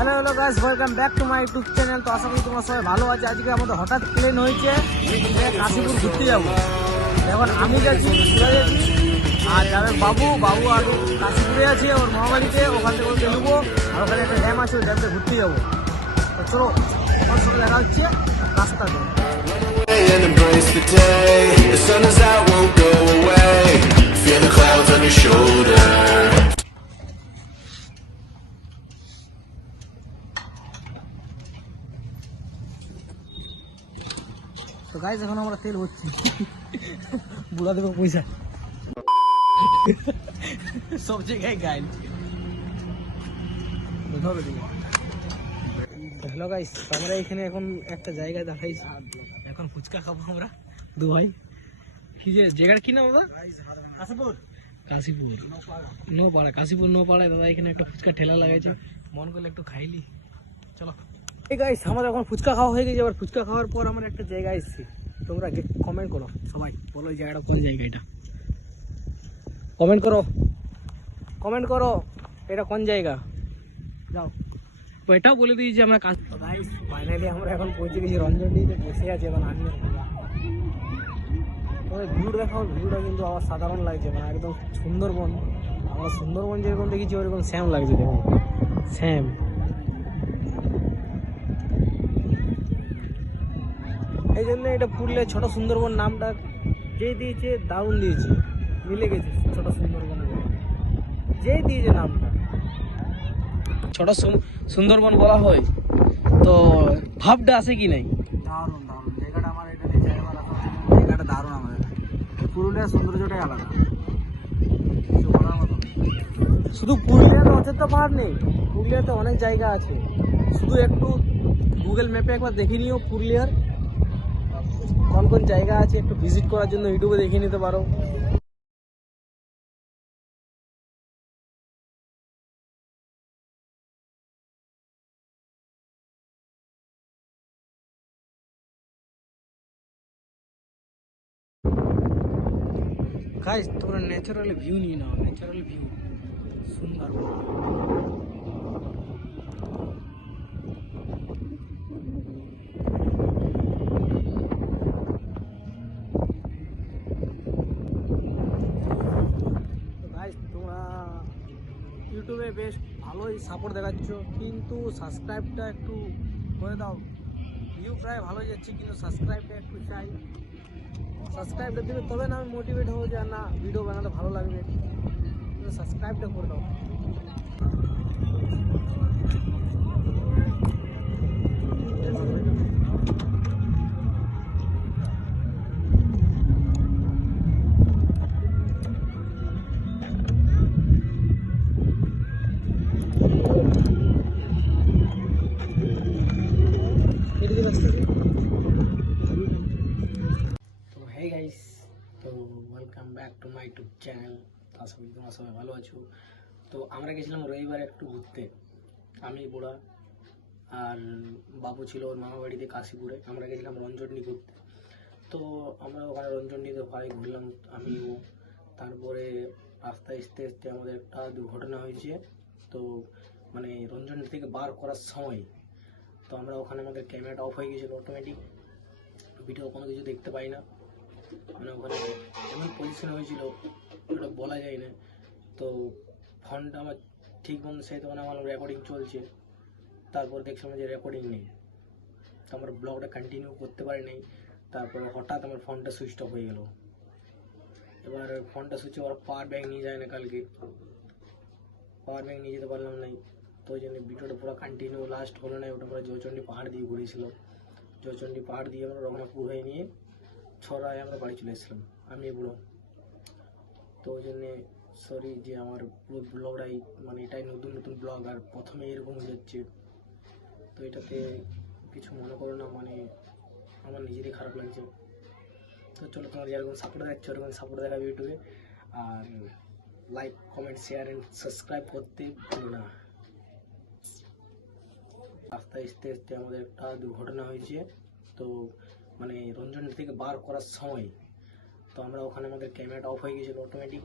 Hello guys, welcome back to my YouTube channel. তো আশা করি তোমরা সবাই ভালো আছে। আজকে আমাদের হঠাৎ প্লেন হয়েছে কাশীপুর ঘুরতে যাবো। এখন আমি যাচ্ছি, আর যাবে বাবু আর কাশীপুরে আছে ওর মামাবাড়িতে, ওখান থেকে ওকে নেবো। আর ওখানে একটা ড্যাম আছে, ওই ড্যামটা ঘুরতে যাবো। তো চলো, আমার সঙ্গে দেখা হচ্ছে রাস্তাতে। And embrace the day. The sun is out, won't go away. Feel the clouds on your shoulder. তো গাইস, এখন আমরা তেল ভরছি। বুড়া দেবো পয়সা সব জায়গায় গাইল। হ্যালো গাইস, আমরা এখানে এখন একটা জায়গায় দেখাইছি। এখন ফুচকা খাবো আমরা দু ভাই। কি যে জায়গার কি নাম বাবা? কাশীপুর নোপাড়া। কাশীপুর নোপাড়ায় দাদা এখানে একটা ফুচকা ঠেলা লাগাইছে, মন করলে একটু খাইলি। চলো এই গাইস, আমাদের এখন ফুচকা খাওয়া হয়ে গেছে। এবার ফুচকা খাওয়ার পর আমরা একটা জায়গায় এসেছি। তোমরা কমেন্ট করো, সবাই বলো এই জায়গাটা কোন জায়গা। এটা কমেন্ট করো এটা কোন জায়গা। যাও, এটাও বলে দিয়েছি আমরা কাজ। গাইস ফাইনালি আমরা এখন পৌঁছে গেছি রঞ্জনডিতে, বসে আছি এখন। আমি ভিউটা দেখাও, ভিউটা কিন্তু আমার সাধারণ লাগছে, মানে একদম সুন্দরবন। আমরা সুন্দরবন যেরকম দেখেছি ওরকম স্যাম লাগছে, দেখুন স্যাম। এই জন্য এটা পুরুলিয়া ছোট সুন্দরবন নামটা যেই দিয়েছে, দারুণ দিয়েছে, মিলে গেছে ছোট সুন্দরবন। যেই দিয়েছে নামটা ছোট সুন্দরবন বলা হয়, তো ভাবটা আছে কি নাই? দারুণ জায়গাটা। আমার এটা জায়গাটা দারুণ। আমাদের পুরুলিয়ার সৌন্দর্যটাই আলাদা, শুধু পুরুলিয়াতে অযোধ্যা পাহাড় নেই, পুরুলিয়াতে অনেক জায়গা আছে। শুধু একটু গুগল ম্যাপে একবার দেখে নিও পুরুলিয়ার কোন কোন জায়গা আছে, একটু ভিজিট করার জন্য ইউটিউবে দেখে নিতে পারো। গাইস, তোমরা ন্যাচারাল ভিউ নিয়ে নাও, ন্যাচারাল ভিউ সুন্দর। তোমরা ইউটিউবে বেশ ভালোই সাপোর্ট দেখাচ্ছ, কিন্তু সাবস্ক্রাইবটা একটু করে দাও। ভিউ প্রায় ভালো যাচ্ছে, কিন্তু সাবস্ক্রাইবটা একটু চাই। সাবস্ক্রাইবটা দিলে তবে না আমি মোটিভেট হবো যে না ভিডিও বানাতে ভালো লাগবে। সাবস্ক্রাইবটা করে দাও। তো welcome back to my YouTube channel. আশা করি তোমরা সবাই ভালো আছো। তো আমরা গেছিলাম রবিবার একটু ঘুরতে, আমি বুড়া আর বাবু ছিল ওর মামা বাড়িতে কাশীপুরে। আমরা গেছিলাম রঞ্জনডি ঘুরতে। তো আমরা ওখানে রঞ্জনডিতে ভাই ঘুরলাম আমিও। তারপরে রাস্তায় আসতে আসতে আমাদের একটা দুর্ঘটনা হয়েছে। তো মানে রঞ্জনডি থেকে বার করার সময় তো আমরা ওখানে আমাদের ক্যামেরাটা অফ হয়ে গেছিলো, অটোমেটিক ভিডিও কোনো কিছু দেখতে পাই না। মানে ওখানে এমন পজিশন হয়েছিল ওটা বলা যায় না। তো ফোনটা আমার ঠিক মতো সেই তখন আমার রেকর্ডিং চলছে, তারপর দেখছিলাম যে রেকর্ডিং নেই। তো আমার ব্লগটা কন্টিনিউ করতে পারি নাই। তারপরে হঠাৎ আমার ফোনটা সুইচ অফ হয়ে গেল। এবার ফোনটা সুইচ ওরা পাওয়ার ব্যাঙ্ক নিয়ে যায় না, কালকে পাওয়ার ব্যাঙ্ক নিয়ে যেতে পারলাম নাই। তো ওই জন্য ভিডিওটা পুরো কন্টিনিউ লাস্ট হলো না। ওটা আমরা জয়চণ্ডী পাহাড় দিয়ে ঘুরেছিল। জয়চণ্ডী পাহাড় দিয়ে আমরা রঘুনাথপুর হয়ে নিয়ে ছড়ায় আমরা বাড়ি চলে এসেছিলাম, আমি বুড়ো। তো ওই জন্যে সরি যে আমার পুরো ব্লগটাই মানে এটাই নতুন ব্লগ, আর প্রথমে এরকম হয়ে যাচ্ছে। তো এটাতে কিছু মনে করো না, মানে আমার নিজেরই খারাপ লাগছে। তো চলো, তোমার যেরকম সাপোর্ট দেখাচ্ছ ওরকম সাপোর্ট দেখাবে ইউটিউবে। আর like, comment, share and subscribe করতে ভুলো না। রাস্তায় আসতে আসতে আমাদের একটা দুর্ঘটনা হয়েছে। তো মানে রঞ্জনডি থেকে বার করার সময় তো আমরা ওখানে আমাদের ক্যামেরাটা অফ হয়ে গেছিলো, অটোমেটিক